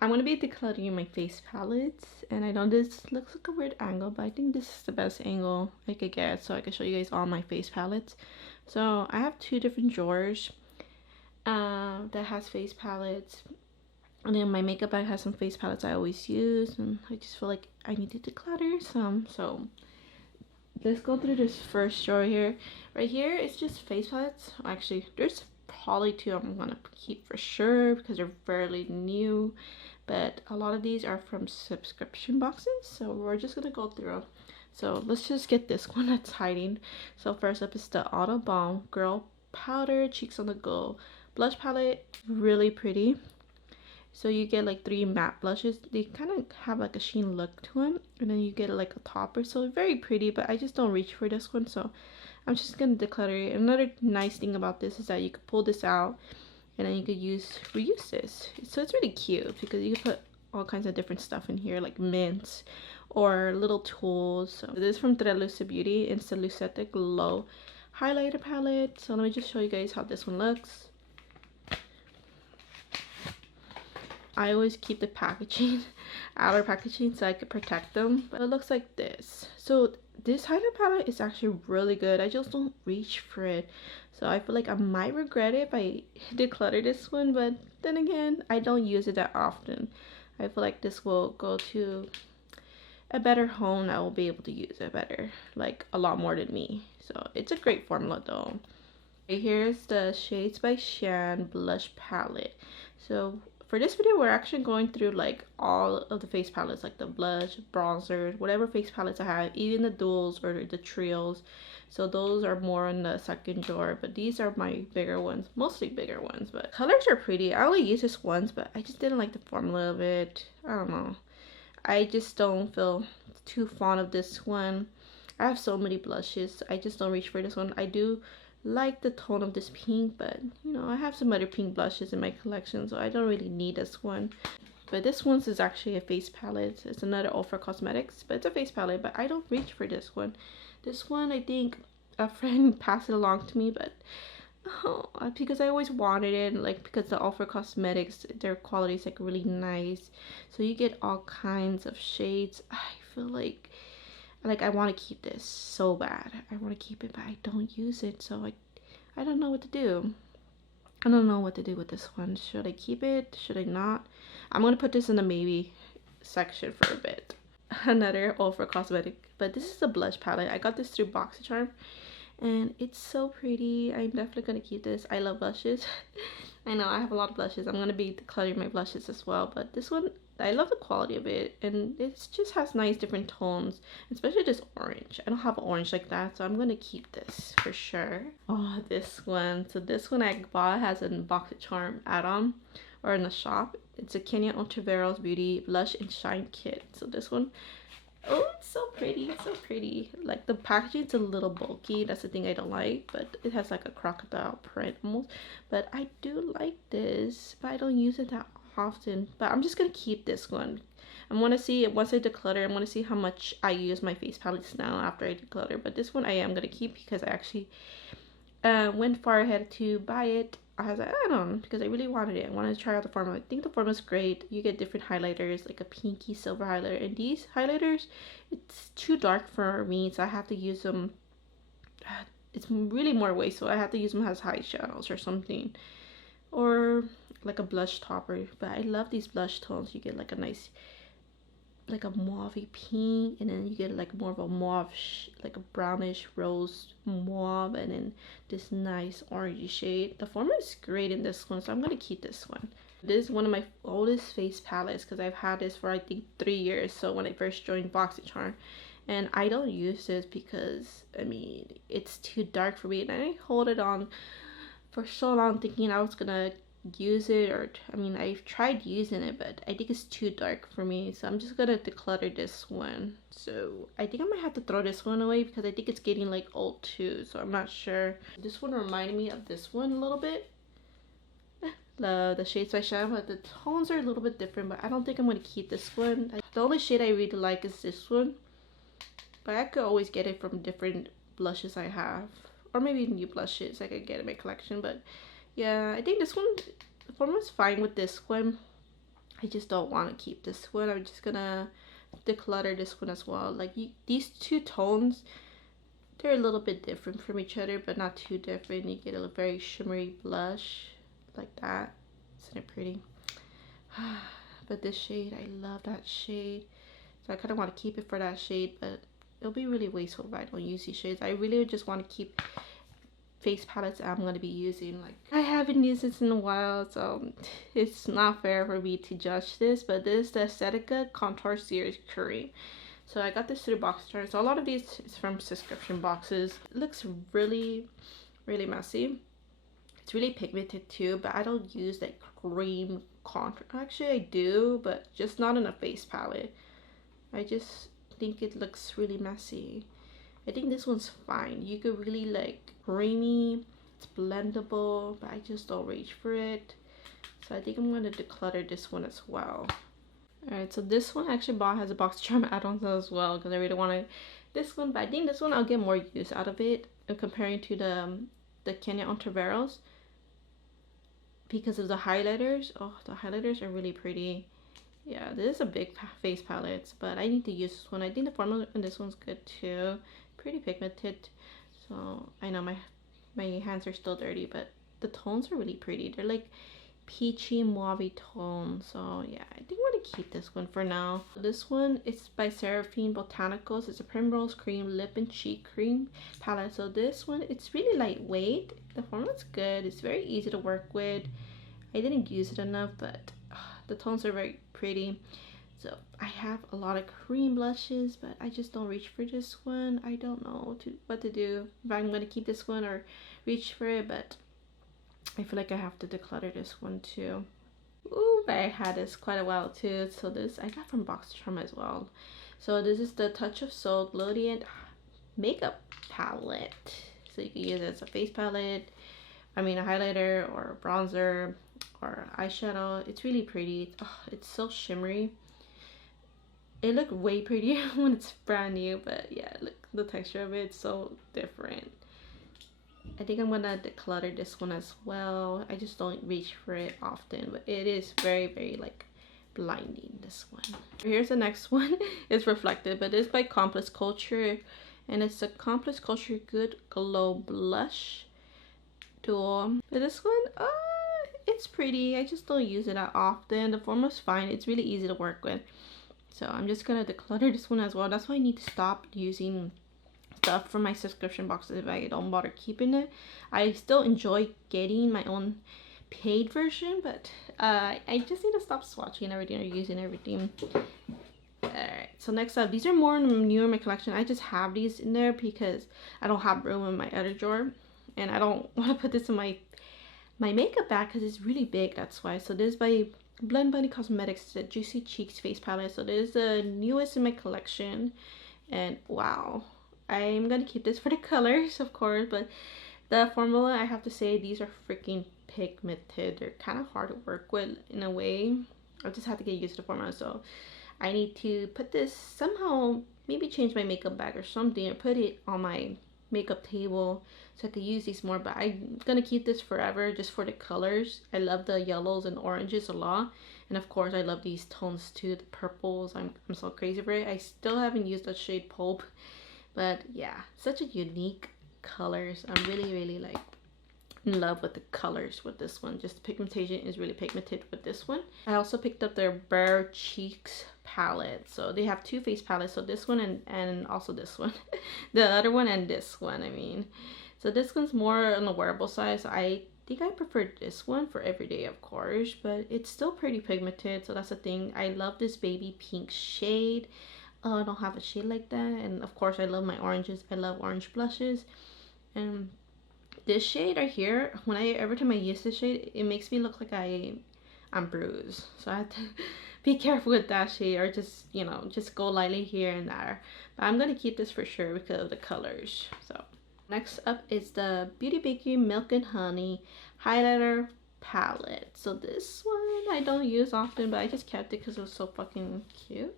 I'm going to be decluttering my face palettes, and I know this looks like a weird angle, but I think this is the best angle I could get so I can show you guys all my face palettes. So I have two different drawers that has face palettes, and then my makeup bag has some face palettes I always use, and I just feel like I need to declutter some. So let's go through this first drawer here. Right here, it's just face palettes. Actually, there's probably two I'm gonna keep for sure because they're fairly new, but a lot of these are from subscription boxes, so we're just gonna go through. So let's just get this one that's hiding. So first up is the Auto Balm Girl Powder Cheeks on the Go blush palette. Really pretty. So you get like 3 matte blushes. They kind of have like a sheen look to them, and then you get like a topper. So very pretty, but I just don't reach for this one, so I'm just gonna declutter it. Another nice thing about this is that you could pull this out, and then you could reuse this. So it's really cute because you could put all kinds of different stuff in here, like mints or little tools. So this is from Treluce Beauty. It's the Lucette Glow highlighter palette. So let me just show you guys how this one looks. I always keep the packaging, outer packaging, so I could protect them. But it looks like this. So this highlighter palette is actually really good. I just don't reach for it. So I feel like I might regret it if I declutter this one. But then again, I don't use it that often. I feel like this will go to a better home that will be able to use it better. Like a lot more than me. So it's a great formula though. Right here is the Shades by Shan blush palette. So for this video, we're actually going through like all of the face palettes, like the blush, bronzers, whatever face palettes I have, even the duals or the trios. So those are more in the second drawer, but these are my bigger ones, mostly bigger ones. But colors are pretty. I only use this once, but I just didn't like the formula of it. I don't know. I just don't feel too fond of this one. I have so many blushes. I just don't reach for this one. I do like the tone of this pink, but you know, I have some other pink blushes in my collection, so I don't really need this one. But this one's is actually a face palette. It's another Ultra Cosmetics, but it's a face palette, but I don't reach for this one. This one, I think a friend passed it along to me, but because I always wanted it, like because the Ultra Cosmetics, their quality is like really nice, so you get all kinds of shades. I feel like I want to keep this so bad. I want to keep it, but I don't use it, so I don't know what to do. I don't know what to do with this one. Should I keep it? Should I not? I'm gonna put this in the maybe section for a bit. Another Ultra Cosmetic, but this is a blush palette. I got this through BoxyCharm, and it's so pretty. I'm definitely gonna keep this. I love blushes. I know I have a lot of blushes. I'm gonna be decluttering my blushes as well, but this one, I love the quality of it, and it just has nice different tones, especially this orange. I don't have orange like that, so I'm gonna keep this for sure. Oh, this one. So this one I bought has a BoxyCharm add-on or in the shop. It's a Kenya Ultraveros Beauty Blush and Shine Kit. So this one, oh, it's so pretty. It's so pretty. Like the packaging is a little bulky. That's the thing I don't like, but it has like a crocodile print almost. But I do like this, but I don't use it that often. But I'm just gonna keep this one. I want to see, once I declutter, I want to see how much I use my face palettes now after I declutter. But this one I am gonna keep because I actually went far ahead to buy it. I was like, I don't know, because I really wanted it. I wanted to try out the formula. I think the formula is great. You get different highlighters, like a pinky silver highlighter, and these highlighters, it's too dark for me, so I have to use them. It's really more waste, so I have to use them as high shadows or something, or like a blush topper. But I love these blush tones. You get like a nice, like a mauve pink, and then you get like more of a mauve, like a brownish rose mauve, and then this nice orangey shade. The formula is great in this one, so I'm gonna keep this one. This is one of my oldest face palettes because I've had this for I think 3 years. So when I first joined BoxyCharm, and I don't use this because I mean it's too dark for me, and I hold it on for so long thinking I was gonna use it, or I mean I've tried using it, but I think it's too dark for me, so I'm just gonna declutter this one. So I think I might have to throw this one away because I think it's getting like old too, so I'm not sure. This one reminded me of this one a little bit, the Shades by Shan, but the tones are a little bit different, but I don't think I'm gonna keep this one. The only shade I really like is this one, but I could always get it from different blushes I have, or maybe new blushes I could get in my collection. But yeah, I think this one, the formula is fine with this one. I just don't want to keep this one. I'm just gonna declutter this one as well. Like these two tones, they're a little bit different from each other, but not too different. You get a very shimmery blush like that. Isn't it pretty? But this shade, I love that shade. So I kind of want to keep it for that shade, but it'll be really wasteful if I don't use these shades. I really just want to keep face palettes I'm going to be using. Like, I haven't used this in a while, so it's not fair for me to judge this, but this is the Aesthetica Contour Series Cream. So I got this through box return. So a lot of these is from subscription boxes. It looks really, really messy. It's really pigmented too, but I don't use like cream contour. Actually, I do, but just not in a face palette. I just think it looks really messy. I think this one's fine. You could really like creamy. It's blendable, but I just don't reach for it. So I think I'm going to declutter this one as well. Alright, so this one I actually bought has a box charm add-ons as well because I really wanted this one, but I think this one I'll get more use out of it comparing to the Kenya Ontiveros because of the highlighters. Oh, the highlighters are really pretty. Yeah, this is a big face palette, but I need to use this one. I think the formula in this one's good too. Pretty pigmented. So I know my hands are still dirty, but the tones are really pretty. They're like peachy mauve tone. So yeah, I think I'm gonna keep this one for now. This one is by Seraphine Botanicals. It's a primrose cream lip and cheek cream palette. So this one, it's really lightweight. The formula's good. It's very easy to work with. I didn't use it enough, but the tones are very pretty. So I have a lot of cream blushes, but I just don't reach for this one. I don't know what to do, if I'm gonna keep this one or reach for it, but I feel like I have to declutter this one too. Ooh, but I had this quite a while too. So this I got from Box Charm as well. So this is the Touch of Soul Glowdient Makeup Palette. So you can use it as a face palette, I mean a highlighter or a bronzer or eyeshadow. It's really pretty. It's so shimmery. It looked way prettier when it's brand new, but yeah, look, the texture of it's so different. I think I'm gonna declutter this one as well. I just don't reach for it often, but it is very, very like blinding, this one. Here's the next one. It's Reflective, but it's by Complex Culture, and it's a Complex Culture Good Glow Blush Duo. But this one, it's pretty. I just don't use it that often. The formula's fine. It's really easy to work with. So I'm just gonna declutter this one as well. That's why I need to stop using stuff from my subscription boxes if I don't bother keeping it. I still enjoy getting my own paid version, but I just need to stop swatching everything or using everything. Alright, so next up, these are more new in my collection. I just have these in there because I don't have room in my other drawer, and I don't want to put this in my makeup bag because it's really big. That's why. So this is by Blend Bunny Cosmetics, the Juicy Cheeks face palette. So this is the newest in my collection, and wow, I'm gonna keep this for the colors, of course, but the formula, I have to say, these are freaking pigmented. They're kind of hard to work with in a way. I just have to get used to the formula, so I need to put this somehow, maybe change my makeup bag or something, or put it on my makeup table so I could use these more. But I'm gonna keep this forever just for the colors. I love the yellows and oranges a lot, and of course I love these tones too, the purples. I'm so crazy for it. I still haven't used the shade Pulp, but yeah, such a unique colors. I'm really like in love with the colors with this one. Just the pigmentation is really pigmented with this one. I also picked up their Bare Cheeks palette. So they have two face palettes, so this one and also this one. The other one and this one, I mean. So this one's more on the wearable side, so I think I prefer this one for everyday, of course, but it's still pretty pigmented, so that's the thing. I love this baby pink shade. I don't have a shade like that, and of course I love my oranges. I love orange blushes, and this shade right here, every time I use this shade, it makes me look like I'm bruised, so I have to be careful with that shade, or just, you know, just go lightly here and there. But I'm gonna keep this for sure because of the colors. So next up is the Beauty Bakery Milk and Honey Highlighter Palette. So this one I don't use often, but I just kept it because it was so fucking cute.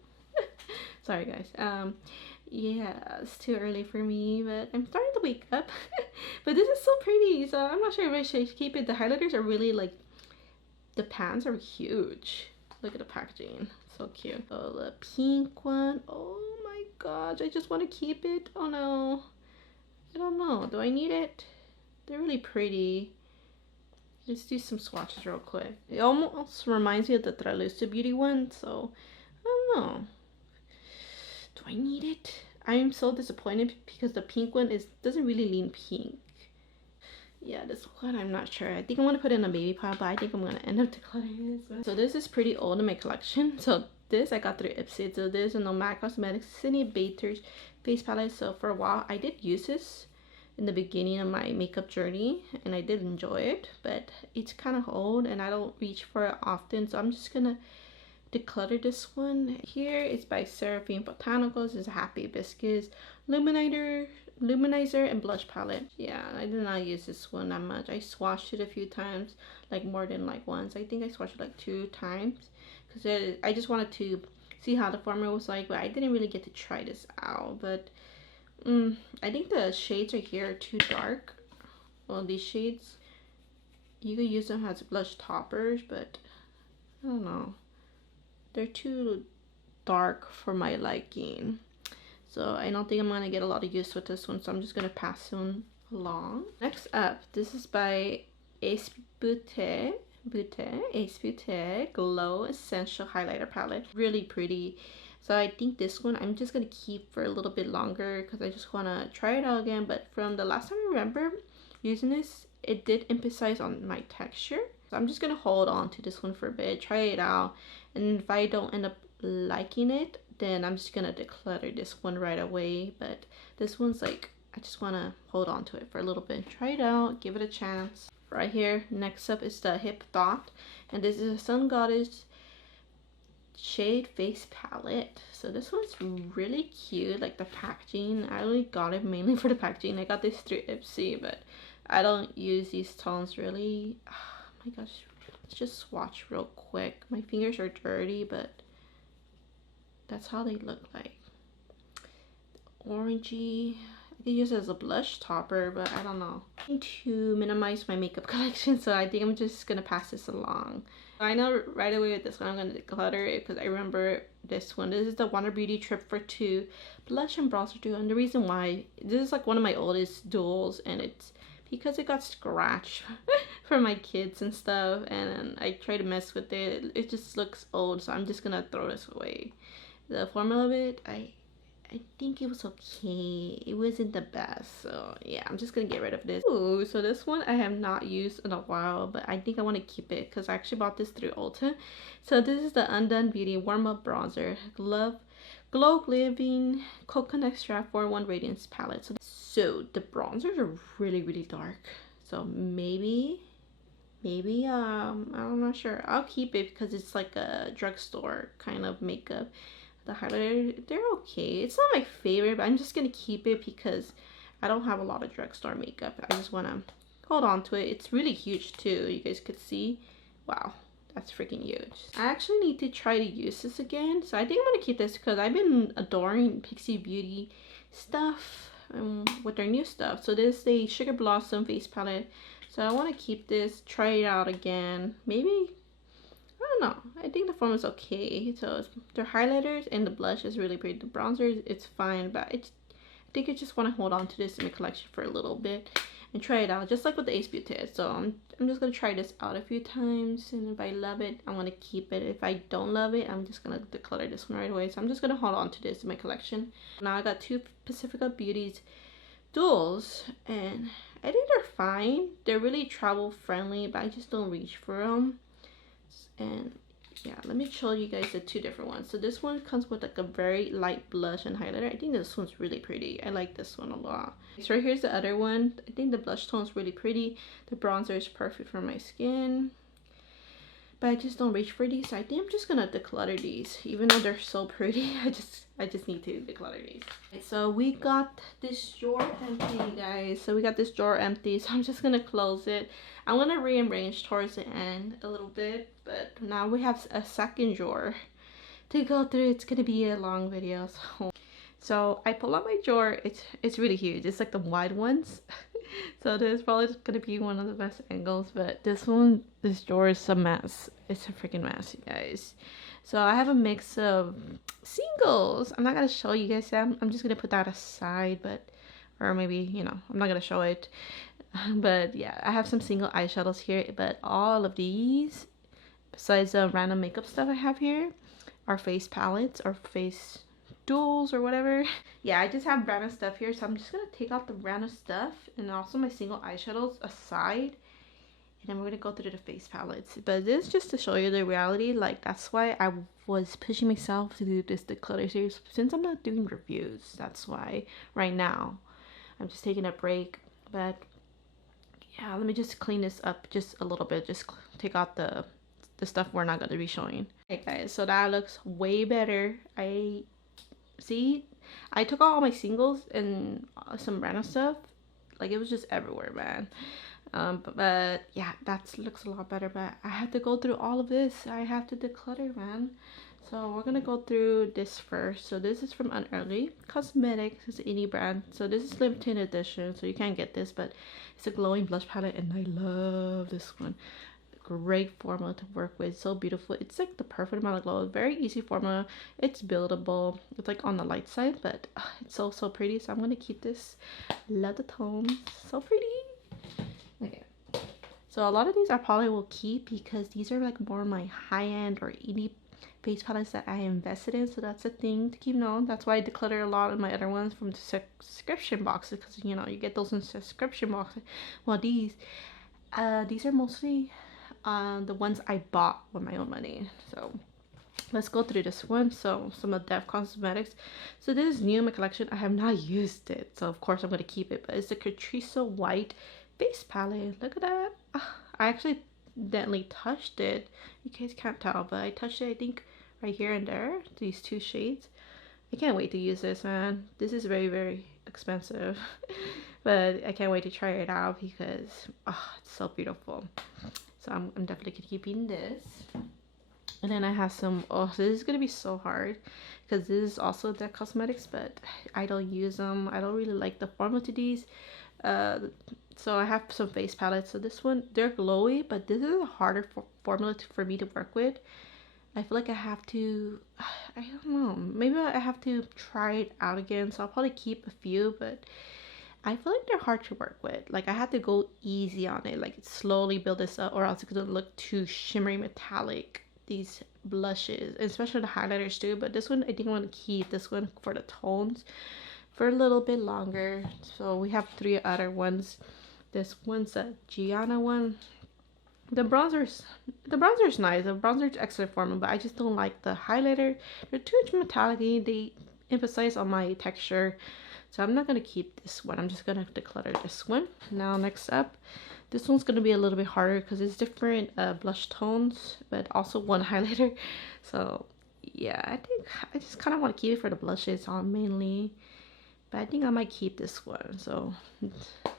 Sorry guys. Yeah, it's too early for me, but I'm starting to wake up. But this is so pretty, so I'm not sure if I should keep it. The highlighters are really like, the pans are huge. Look at the packaging. So cute. Oh, the pink one. Oh my gosh. I just want to keep it. Oh no. I don't know. Do I need it? They're really pretty. Let's do some swatches real quick. It almost reminds me of the Tralista Beauty one. So, I don't know. Do I need it? I'm so disappointed because the pink one doesn't really lean pink. Yeah, this one I'm not sure. I think I'm gonna put it in a baby pile, but I think I'm gonna end up decluttering this one. So this is pretty old in my collection. So this I got through Ipsy. So this is no MAC Cosmetics Sydney Bater's face palette. So for a while I did use this in the beginning of my makeup journey and I did enjoy it, but it's kind of old and I don't reach for it often. So I'm just gonna declutter this one. Here it's by Seraphine Botanicals. It's a Happy Biscuits Luminizer and blush palette. Yeah, I did not use this one that much. I swatched it a few times, like more than like once. I think I swatched it like 2 times because I just wanted to see how the formula was like, but I didn't really get to try this out. But I think the shades right here are too dark. Well, these shades, you could use them as blush toppers, but I don't know. They're too dark for my liking. So I don't think I'm going to get a lot of use with this one. So I'm just going to pass them along. Next up, this is by Beauté Glow Essential Highlighter Palette. Really pretty. So I think this one I'm just going to keep for a little bit longer because I just want to try it out again. But from the last time I remember using this, it did emphasize on my texture. So I'm just going to hold on to this one for a bit, try it out. And if I don't end up liking it, then I'm just gonna declutter this one right away. But this one's like, I just want to hold on to it for a little bit, try it out, give it a chance. Right here, next up is the Hip Thought, and this is a Sun Goddess Shade Face Palette. So this one's really cute, like the packaging. I only got it mainly for the packaging. I got this through Ipsy, but I don't use these tones really. Oh my gosh, let's just swatch real quick. My fingers are dirty, but that's how they look like. Orangey. I could use it as a blush topper, but I don't know. I need to minimize my makeup collection, so I think I'm just gonna pass this along. I know right away with this one I'm gonna declutter it because I remember this one. This is the Wonder Beauty Trip for 2 blush and bronzer duo, and the reason why, this is like one of my oldest duals, and it's because it got scratched for my kids and stuff, and I try to mess with it. It just looks old, so I'm just gonna throw this away. The formula of it, I think it was okay. It wasn't the best, so yeah, I'm just gonna get rid of this. Ooh, so this one I have not used in a while, but I think I want to keep it because I actually bought this through Ulta. So this is the Undone Beauty Warm Up Bronzer Glow Living Coconut Extract 4-in-1 Radiance Palette. So the bronzers are really dark. So maybe I'm not sure. I'll keep it because it's like a drugstore kind of makeup. The highlighter, they're okay. It's not my favorite, but I'm just gonna keep it because I don't have a lot of drugstore makeup. I just want to hold on to it. It's really huge too. You guys could see. Wow, that's freaking huge. I actually need to try to use this again. So I think I'm gonna keep this because I've been adoring Pixie Beauty stuff with their new stuff. So this is the Sugar Blossom face palette. So I want to keep this, try it out again. Maybe, I don't know. I think the form is okay. So their highlighters and the blush is really pretty. The bronzer, it's fine, but I think I just want to hold on to this in my collection for a little bit and try it out, just like with the Ace Beauté. So I'm just gonna try this out a few times, and if I love it, I'm gonna keep it. If I don't love it, I'm just gonna declutter this one right away. So I'm just gonna hold on to this in my collection. Now I got 2 Pacifica Beauties duals, and I think they're fine. They're really travel friendly, but I just don't reach for them. And yeah, let me show you guys the 2 different ones. So this one comes with like a very light blush and highlighter. I think this one's really pretty. I like this one a lot. So right here's the other one. I think the blush tone is really pretty. The bronzer is perfect for my skin, but I just don't reach for these. So I think I'm just gonna declutter these, even though they're so pretty. I just need to declutter these. Okay, so we got this drawer empty, guys. So we got this drawer empty, so I'm just gonna close it. I'm gonna rearrange towards the end a little bit, but now we have a second drawer to go through. It's gonna be a long video. So I pull out my drawer. It's really huge. It's like the wide ones. So this is probably gonna be one of the best angles, but this drawer is a mess. It's a freaking mess, you guys. So I have a mix of singles. I'm not gonna show you guys that. I'm just gonna put that aside, but or maybe, you know, I'm not gonna show it. But yeah, I have some single eyeshadows here, but all of these, besides the random makeup stuff I have here, are face palettes or face duals or whatever. Yeah, I just have random stuff here, so I'm just gonna take out the random stuff and also my single eyeshadows aside, and then we're gonna go through the face palettes. But this is just to show you the reality. Like, that's why I was pushing myself to do this declutter series, since I'm not doing reviews. That's why right now I'm just taking a break. But yeah, let me just clean this up just a little bit. Just take out the stuff we're not going to be showing. Okay guys, so that looks way better. I took out all my singles and some random stuff. Like, it was just everywhere, man. But yeah, that looks a lot better. But I have to go through all of this. I have to declutter, man. So we're gonna go through this first. So this is from Unearthly Cosmetics. It's an indie brand. So this is limited edition, so you can't get this, but it's a glowing blush palette, and I love this one. Great formula to work with, so beautiful. It's like the perfect amount of glow. Very easy formula. It's buildable. It's like on the light side, but it's so pretty. So I'm gonna keep this. Love the tones. So pretty. Okay. So a lot of these I probably will keep because these are like more my high-end or indie face palettes that I invested in, so that's a thing to keep known. That's why I declutter a lot of my other ones from the subscription boxes, because you know you get those in subscription boxes. Well, these are mostly the ones I bought with my own money. So let's go through this one. So some of Def Cosmetics. So this is new in my collection. I have not used it, so of course I'm going to keep it. But it's the Catrice White Face Palette. Look at that. I actually accidentally touched it. You guys can't tell, but I touched it, I think, right here and there. These two shades. I can't wait to use this, man. This is very expensive. But I can't wait to try it out because it's so beautiful. So I'm definitely keeping this. And then I have some, this is gonna be so hard because this is also Def Cosmetics, but I don't use them. I don't really like the formula to these. So I have some face palettes. So this one, they're glowy, but this is a harder formula for me to work with. I feel like I have to, I don't know, maybe I have to try it out again. So I'll probably keep a few, but I feel like they're hard to work with. Like, I have to go easy on it, like slowly build this up, or else it's gonna look too shimmery metallic, these blushes, especially the highlighters too. But this one, I think I want to keep this one for the tones for a little bit longer. So we have 3 other ones. This one's a Gianna one. The bronzer's nice. The bronzer's excellent formula, but I just don't like the highlighter. They're too metallic. They emphasize on my texture. So I'm not going to keep this one. I'm just going to declutter this one. Now next up, this one's going to be a little bit harder because it's different blush tones, but also one highlighter. So yeah, I think I just kind of want to keep it for the blushes on mainly. But I think I might keep this one. So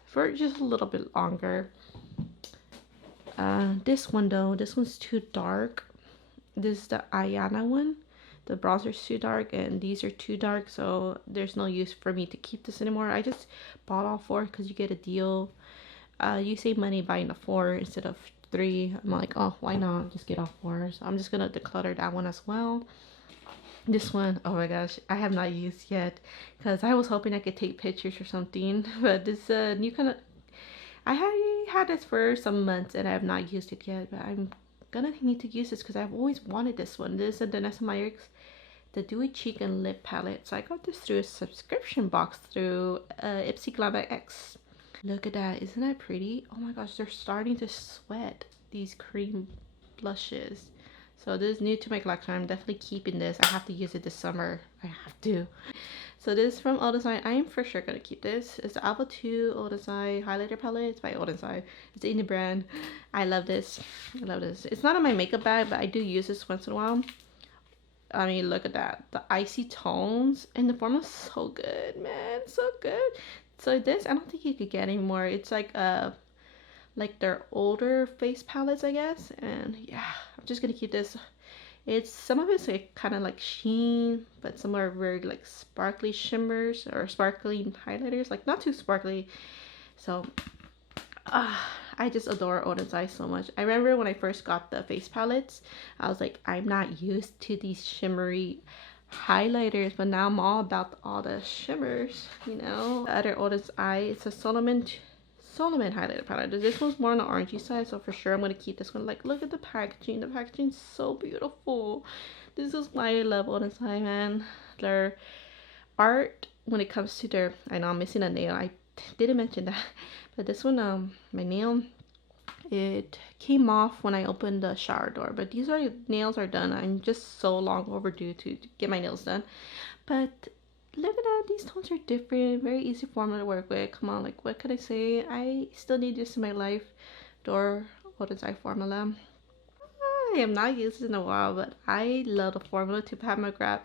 for just a little bit longer. This one though, this one's too dark. This is the Ayana one. The bronzer's too dark and these are too dark, so there's no use for me to keep this anymore. I just bought all 4 because you get a deal. You save money buying the 4 instead of 3. I'm like, oh, why not just get all 4? So I'm just gonna declutter that one as well. This one, oh my gosh, I have not used yet because I was hoping I could take pictures or something. But this new kind of, I had this for some months and I have not used it yet, but I'm gonna need to use this because I've always wanted this one. This is a Danessa Meyer's, the Dewy Cheek and Lip Palette. So I got this through a subscription box through Ipsy Glam X. Look at that, isn't that pretty? Oh my gosh, they're starting to sweat, these cream blushes. So this is new to my collection. I'm definitely keeping this. I have to use it this summer. I have to. So this is from Eau Design. I am for sure gonna keep this. It's the Alpha 2 Eau Design highlighter palette. It's by Eau Design. It's an indie brand. I love this. I love this. It's not in my makeup bag, but I do use this once in a while. I mean, look at that. The icy tones and the formula's so good, man. So good. So this, I don't think you could get anymore. It's like their older face palettes, I guess. And yeah, I'm just gonna keep this. It's some of it's like kind of like sheen, but some are very like sparkly shimmers or sparkly highlighters, like not too sparkly. So I just adore Oden's Eye so much. I remember when I first got the face palettes, I was like, I'm not used to these shimmery highlighters, but now I'm all about all the shimmers, you know. The other Oden's Eye, it's a Solomon highlighter palette. This one's more on the orangey side, so for sure I'm gonna keep this one. Like, look at the packaging. The packaging's so beautiful. This is why I love Oden's Eye, man. Their art when it comes to their, I know I'm missing a nail. I didn't mention that, but this one, my nail, it came off when I opened the shower door, but these nails are done. I'm just so long overdue to get my nails done. But look at that, these tones are different, very easy formula to work with. Come on, like, what could I say? I still need this in my life. Door Oden's Eye formula. I have not used it in a while, but I love the formula to have my grab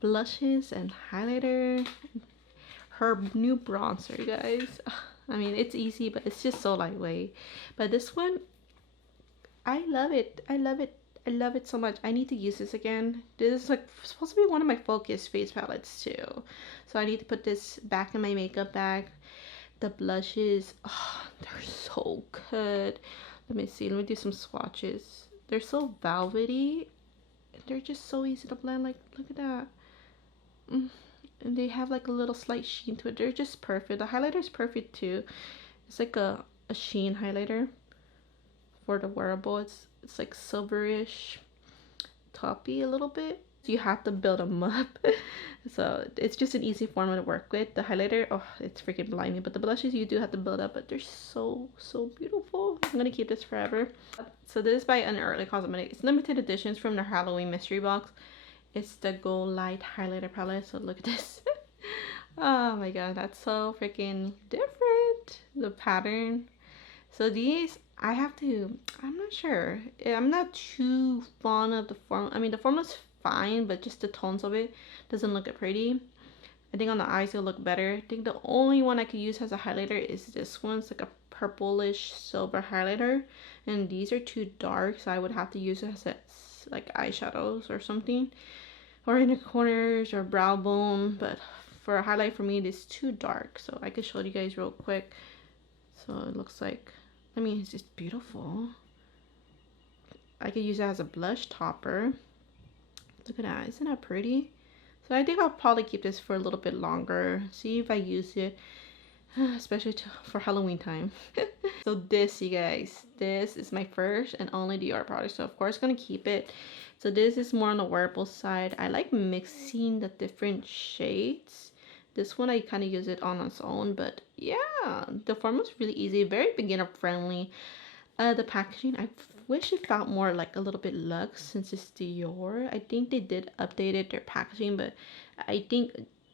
blushes and highlighter. Her new bronzer, you guys. I mean, it's easy, but it's just so lightweight. But this one, I love it. I love it. I love it so much. I need to use this again. This is like supposed to be one of my focus face palettes too. So I need to put this back in my makeup bag. The blushes, oh, they're so good. Let me see. Let me do some swatches. They're so velvety. They're just so easy to blend. Like, look at that. And they have like a little slight sheen to it. They're just perfect. The highlighter is perfect too. It's like a sheen highlighter for the wearable. It's like silverish, toppy a little bit. You have to build them up. So it's just an easy formula to work with. The highlighter, oh, it's freaking blinding. But the blushes you do have to build up, but they're so beautiful. I'm gonna keep this forever. So this is by Unearthly Cosmetics. It's limited editions from their Halloween mystery box. It's the Gold Light highlighter palette. So look at this. Oh my god, that's so freaking different. The pattern. So these, I have to, I'm not sure. I'm not too fond of the form. I mean, the formula's fine, but just the tones of it doesn't look pretty. I think on the eyes it'll look better. I think the only one I could use as a highlighter is this one. It's like a purplish silver highlighter. And these are too dark, so I would have to use it as like eyeshadows or something. Or in the corners or brow bone. But for a highlight for me, it is too dark. So I could show you guys real quick. So it looks like, I mean, it's just beautiful. I could use it as a blush topper. Look at that. Isn't that pretty? So I think I'll probably keep this for a little bit longer. See if I use it. Especially for Halloween time. So this, you guys. This is my first and only Dior product. So of course I'm going to keep it. So this is more on the wearable side. I like mixing the different shades. This one I kind of use it on its own. But yeah, the formula is really easy. Very beginner friendly. The packaging, I wish it felt more like a little bit luxe since it's Dior. I think they did updated their packaging, but I think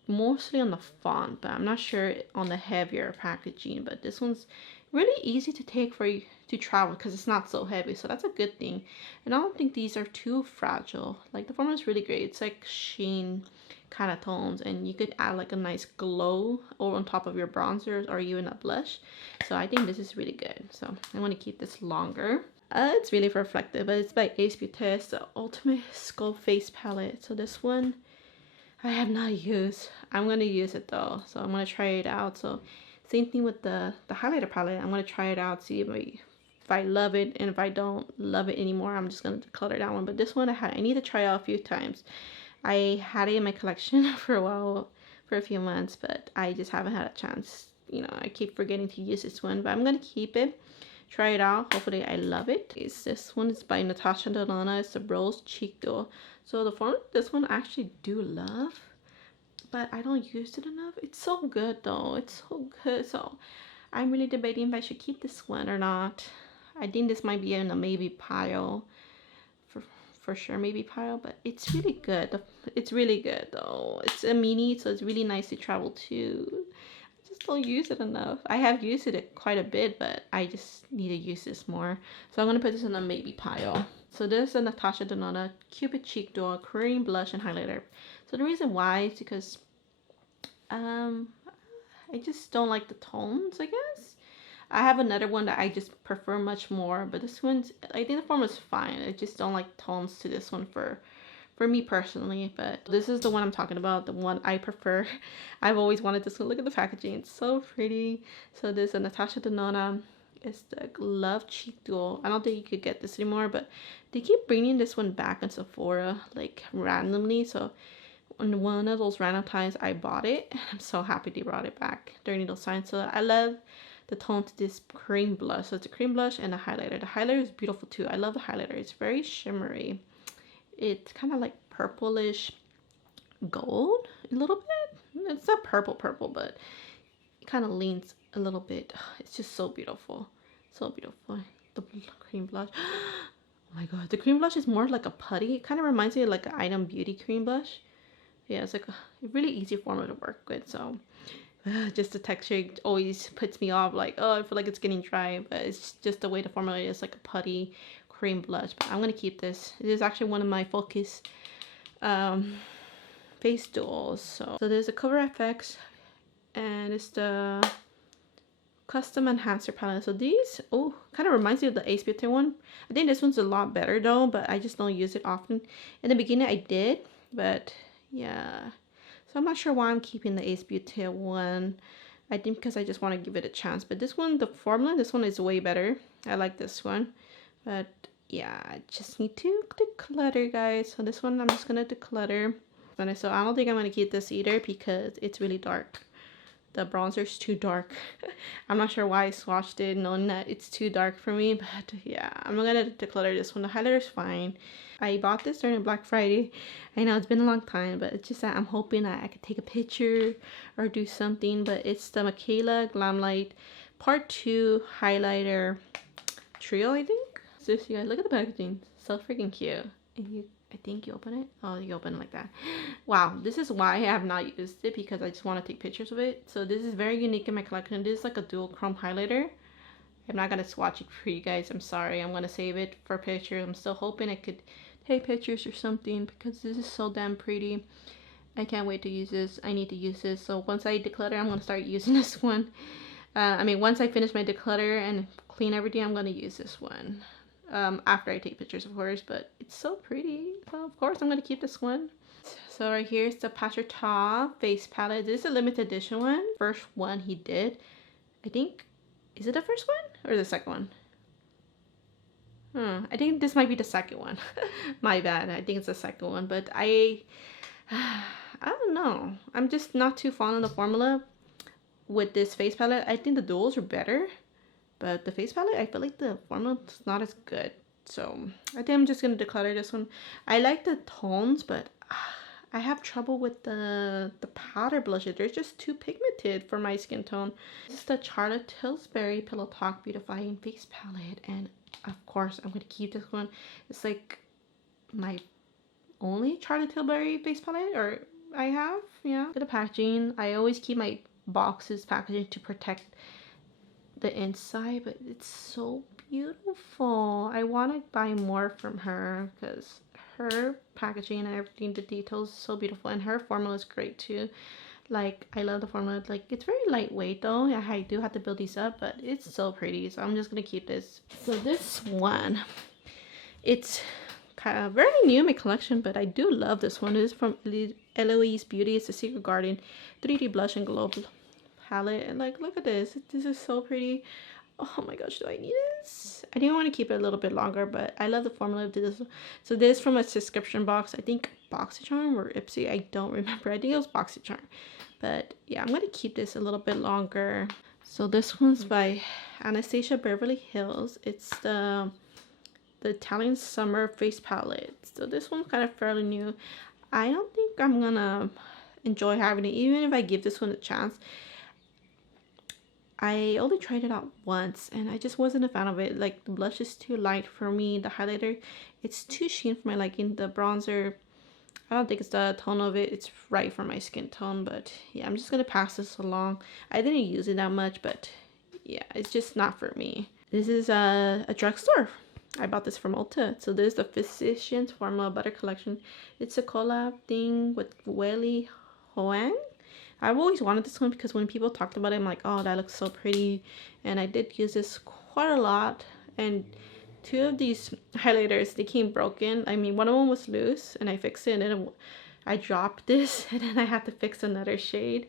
mostly on the font, but I'm not sure on the heavier packaging. But this one's really easy to take for you to travel because it's not so heavy, so that's a good thing. And I don't think these are too fragile. Like, the formula is really great. It's like sheen kind of tones, and you could add like a nice glow over on top of your bronzers or even a blush. So I think this is really good. So I want to keep this longer. It's really reflective, but it's by Beauté. It's the Ultimate Sculpt Face Palette. So this one I have not used. I'm going to use it though. So I'm going to try it out. So same thing with the highlighter palette. I'm going to try it out, see if I love it. And if I don't love it anymore, I'm just going to declutter that one. But this one I need to try out a few times. I had it in my collection for a while, for a few months, but I just haven't had a chance. You know, I keep forgetting to use this one, but I'm going to keep it. Try it out. Hopefully I love it. This one is by Natasha Denona. It's the Rose Cheek Duo. So the formula, this one I actually do love, but I don't use it enough. It's so good though. It's so good. So I'm really debating if I should keep this one or not. I think this might be in a maybe pile. For sure, maybe pile, but it's really good. It's really good though. It's a mini, so it's really nice to travel to. I just don't use it enough. I have used it quite a bit, but I just need to use this more. So I'm gonna put this in a maybe pile. So this is a Natasha Denona Cupid Cheek Duo Cream Blush and Highlighter. So the reason why is because I just don't like the tones, I guess. I have another one that I just prefer much more, but this one's, I think the formula is fine. I just don't like tones to this one for for me personally. But this is the one I'm talking about, the one I prefer. I've always wanted this one. Look at the packaging, it's so pretty. So this is a Natasha Denona. It's the Love Cheek Duo. I don't think you could get this anymore, but they keep bringing this one back in Sephora like randomly. So on one of those random times I bought it, and I'm so happy they brought it back during those times. So I love the tone to this cream blush. So it's a cream blush and a highlighter. The highlighter is beautiful too. I love the highlighter. It's very shimmery. It's kind of like purplish gold a little bit. It's not purple, but it kind of leans a little bit. It's just so beautiful. So beautiful. The cream blush. Oh my god. The cream blush is more like a putty. It kind of reminds me of like an Item Beauty cream blush. Yeah, it's like a really easy formula to work with. So just the texture always puts me off, like, oh, I feel like it's getting dry, but it's just the way the formula is, like a putty cream blush. But I'm gonna keep this. It is actually one of my focus face duals. So there's a Cover FX, and it's the Custom Enhancer palette. So these, oh, kind of reminds me of the Ace Beauté one. I think this one's a lot better though, but I just don't use it often. In the beginning I did, but yeah. So I'm not sure why I'm keeping the Ace Beauté one. I think because I just want to give it a chance. But this one, the formula, this one is way better. I like this one. But yeah, I just need to declutter, guys. So this one I'm just going to declutter. So I don't think I'm going to keep this either because it's really dark. The bronzer's too dark. I'm not sure why I swatched it knowing that it's too dark for me. But yeah, I'm going to declutter this one. The highlighter's fine. I bought this during Black Friday. I know it's been a long time, but it's just that I'm hoping that I could take a picture or do something. But it's the Michaela Glamlight Part 2 Highlighter Trio, I think. So you guys, look at the packaging. So freaking cute. And I think you open it. Oh, you open it like that. Wow, this is why I have not used it, because I just want to take pictures of it. So this is very unique in my collection. This is like a dual chrome highlighter. I'm not going to swatch it for you guys. I'm sorry. I'm going to save it for a picture. I'm still hoping I could take pictures or something because this is so damn pretty. I can't wait to use this. I need to use this. So once I declutter, I'm going to start using this one. Once I finish my declutter and clean everything, I'm going to use this one. After I take pictures, of course. But it's so pretty. So of course, I'm going to keep this one. So right here is the Pastel face palette. This is a limited edition one. First one he did. I think. Is it the first one or the second one? I think this might be the second one. My bad. I think it's the second one. But I don't know. I'm just not too fond of the formula with this face palette. I think the duals are better. But the face palette, I feel like the formula is not as good. So I think I'm just going to declutter this one. I like the tones, but I have trouble with the powder blushes. They're just too pigmented for my skin tone. This is the Charlotte Tilbury Pillow Talk Beautifying Face Palette. And of course, I'm going to keep this one. It's like my only Charlotte Tilbury face palette or I have. Yeah. Look at the packaging. I always keep my boxes packaging to protect the inside. But it's so beautiful. I want to buy more from her because her packaging and everything, the details, so beautiful, and her formula is great too. Like, I love the formula. Like, it's very lightweight though. I do have to build these up, but it's so pretty. So I'm just gonna keep this. So this one, it's kind of very new in my collection, but I do love this one. It is from Eloise Beauty. It's a Secret Garden 3D Blush and Glow palette. And like, look at this. This is so pretty. Oh my gosh, do I need this? I didn't want to keep it a little bit longer, but I love the formula of this. So this is from a subscription box. I think BoxyCharm or Ipsy. I don't remember. I think it was BoxyCharm. But yeah, I'm going to keep this a little bit longer. So this one's by Anastasia Beverly Hills. It's the Italian Summer Face Palette. So this one's kind of fairly new. I don't think I'm going to enjoy having it, even if I give this one a chance. I only tried it out once and I just wasn't a fan of it. Like, the blush is too light for me. The highlighter, it's too sheen for my liking. The bronzer, I don't think it's the tone of it. It's right for my skin tone. But yeah, I'm just going to pass this along. I didn't use it that much, but yeah, it's just not for me. This is a drugstore. I bought this from Ulta. So this is the Physicians Formula Butter Collection. It's a collab thing with Welly Hoang. I've always wanted this one because when people talked about it, I'm like, oh, that looks so pretty. And I did use this quite a lot. And two of these highlighters, they came broken. I mean, one of them was loose and I fixed it, and then I dropped this and then I had to fix another shade.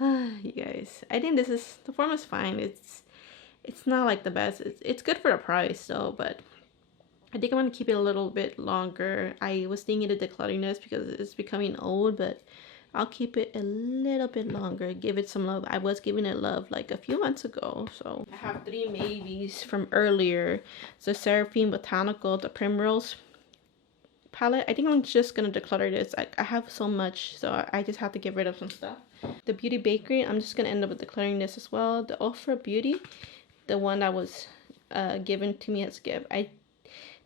You guys, I think the form is fine. It's not like the best. It's good for the price though, but I think I'm gonna keep it a little bit longer. I was thinking of decluttering this because it's becoming old, but I'll keep it a little bit longer. Give it some love. I was giving it love like a few months ago. So I have three maybes from earlier. It's the Seraphine Botanical, the Primrose palette. I think I'm just gonna declutter this. I have so much, so I just have to get rid of some stuff. The Beauty Bakery, I'm just gonna end up with decluttering this as well. The Ultra Beauty, the one that was given to me as a gift. I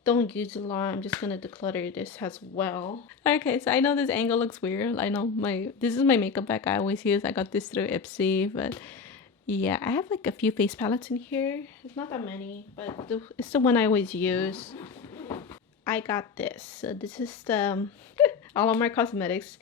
don't use a lot. I'm just gonna declutter this as well. Okay, so I know this angle looks weird. I know this is my makeup bag I always use. I got this through Ipsy, but yeah, I have like a few face palettes in here. It's not that many, but it's the one I always use. I got this. So this is the All of My Cosmetics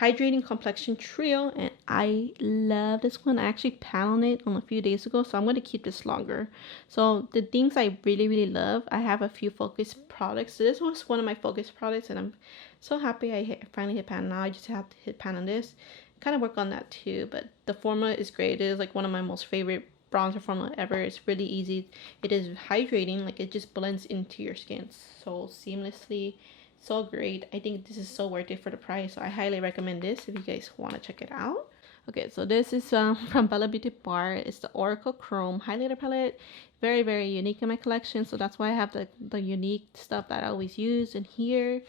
Hydrating Complexion Trio, and I love this one. I actually pan on it a few days ago, so I'm going to keep this longer. So the things I really love, I have a few focus products. So this was one of my focus products, and I'm so happy I finally hit pan. Now I just have to hit pan on this. Kind of work on that too, but the formula is great. It is like one of my most favorite bronzer formula ever. It's really easy. It is hydrating, like it just blends into your skin so seamlessly. So great. I think this is so worth it for the price, so I highly recommend this if you guys want to check it out. Okay, so this is from Bella Beauty Bar. It's the Oracle Chrome highlighter palette. Very unique in my collection, so that's why I have the unique stuff that I always use in here.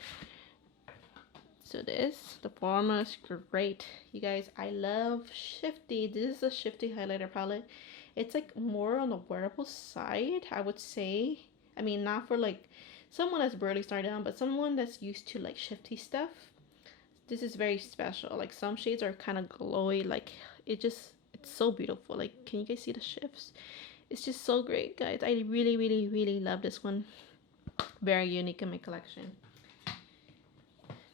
So the formula is great, you guys. I love Shifty. This is a Shifty highlighter palette. It's like more on the wearable side, I would say. I mean, not for like someone that's barely started out, but someone that's used to like shifty stuff. This is very special. Like some shades are kind of glowy. Like it's so beautiful. Like, can you guys see the shifts? It's just so great, guys. I really love this one. Very unique in my collection.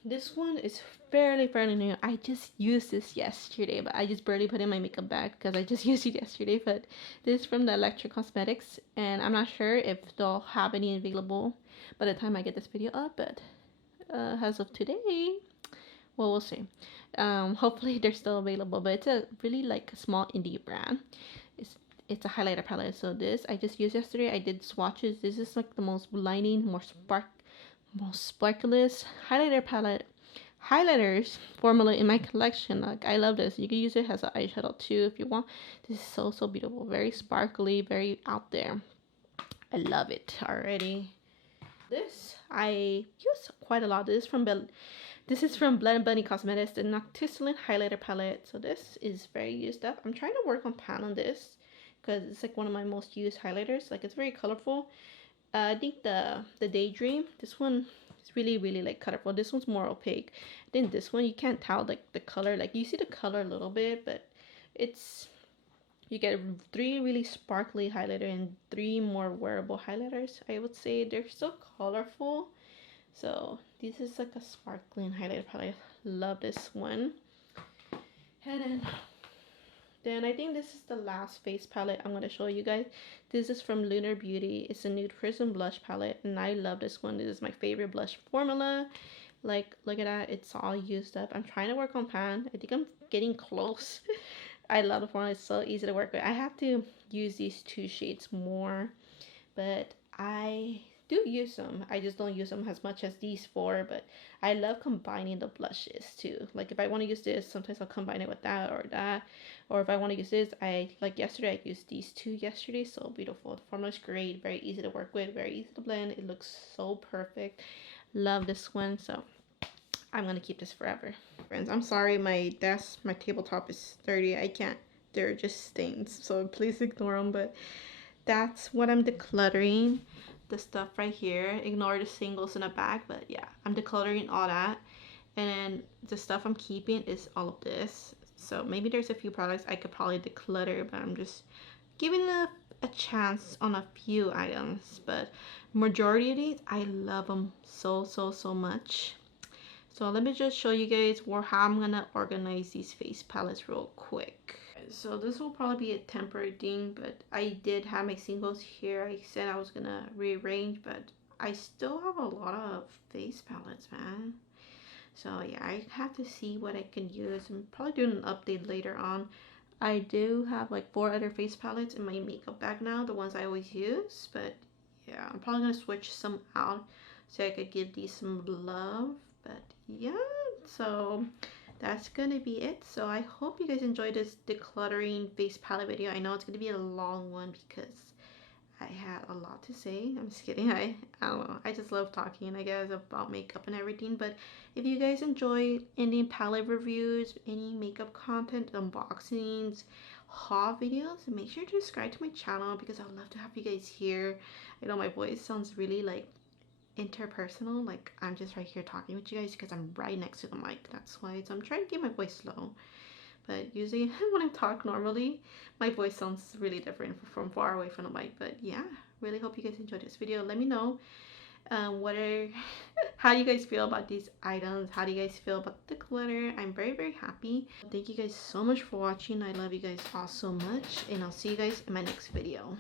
This one is fairly new. I just used this yesterday, but I just barely put in my makeup bag because I just used it yesterday. But this is from the Electric Cosmetics, and I'm not sure if they'll have any available by the time I get this video up, but as of today, well, we'll see. Hopefully they're still available, but it's a really like a small indie brand. It's a highlighter palette. So this I just used yesterday. I did swatches. This is like the most blinding, most sparkliest highlighters formula in my collection. Like, I love this. You can use it as an eyeshadow too if you want. This is so beautiful. Very sparkly, very out there. I love it already. This I use quite a lot. This is from Blend Bunny Cosmetics, the Noctilucent highlighter palette. So this is very used up. I'm trying to work on pan on this because it's like one of my most used highlighters. Like, it's very colorful. I think the Daydream, this one is really like colorful. This one's more opaque. I think this one, you can't tell like the color. Like, you see the color a little bit, but you get 3 really sparkly highlighter and 3 more wearable highlighters. I would say they're still colorful. So this is like a sparkling highlighter palette. Love this one. And then I think this is the last face palette I'm going to show you guys. This is from Lunar Beauty. It's a Nude Prism blush palette, and I love this one. This is my favorite blush formula. Like, look at that. It's all used up. I'm trying to work on pan. I think I'm getting close. I love the formula. It's so easy to work with. I have to use these 2 shades more, but I do use them. I just don't use them as much as these 4, but I love combining the blushes too. Like, if I want to use this, sometimes I'll combine it with that, or if I want to use this, like yesterday I used these 2 yesterday. So beautiful. The formula is great, very easy to work with, very easy to blend. It looks so perfect. Love this one. So I'm gonna keep this forever. Friends, I'm sorry, my tabletop is dirty. I can't, they're just stains, so please ignore them. But that's what I'm decluttering. The stuff right here, ignore the singles in the back, but yeah, I'm decluttering all that. And then the stuff I'm keeping is all of this. So maybe there's a few products I could probably declutter, but I'm just giving a chance on a few items. But majority of these, I love them so much. So let me just show you guys how I'm gonna organize these face palettes real quick. So this will probably be a temporary thing, but I did have my singles here. I said I was gonna rearrange, but I still have a lot of face palettes, man. So yeah, I have to see what I can use. I'm probably doing an update later on. I do have like 4 other face palettes in my makeup bag now, the ones I always use. But yeah, I'm probably gonna switch some out so I could give these some love. But yeah, so that's gonna be it. So I hope you guys enjoyed this decluttering face palette video. I know it's gonna be a long one because I had a lot to say. I'm just kidding. I don't know. I just love talking, I guess, about makeup and everything. But if you guys enjoy any palette reviews, any makeup content, unboxings, haul videos, make sure to subscribe to my channel because I would love to have you guys here. I know my voice sounds really like interpersonal, like I'm just right here talking with you guys because I'm right next to the mic. That's why. So I'm trying to keep my voice low. But usually when I talk normally, my voice sounds really different from far away from the mic. But yeah, really hope you guys enjoyed this video. Let me know how do you guys feel about these items? How do you guys feel about the glitter? I'm very, very happy. Thank you guys so much for watching. I love you guys all so much. And I'll see you guys in my next video.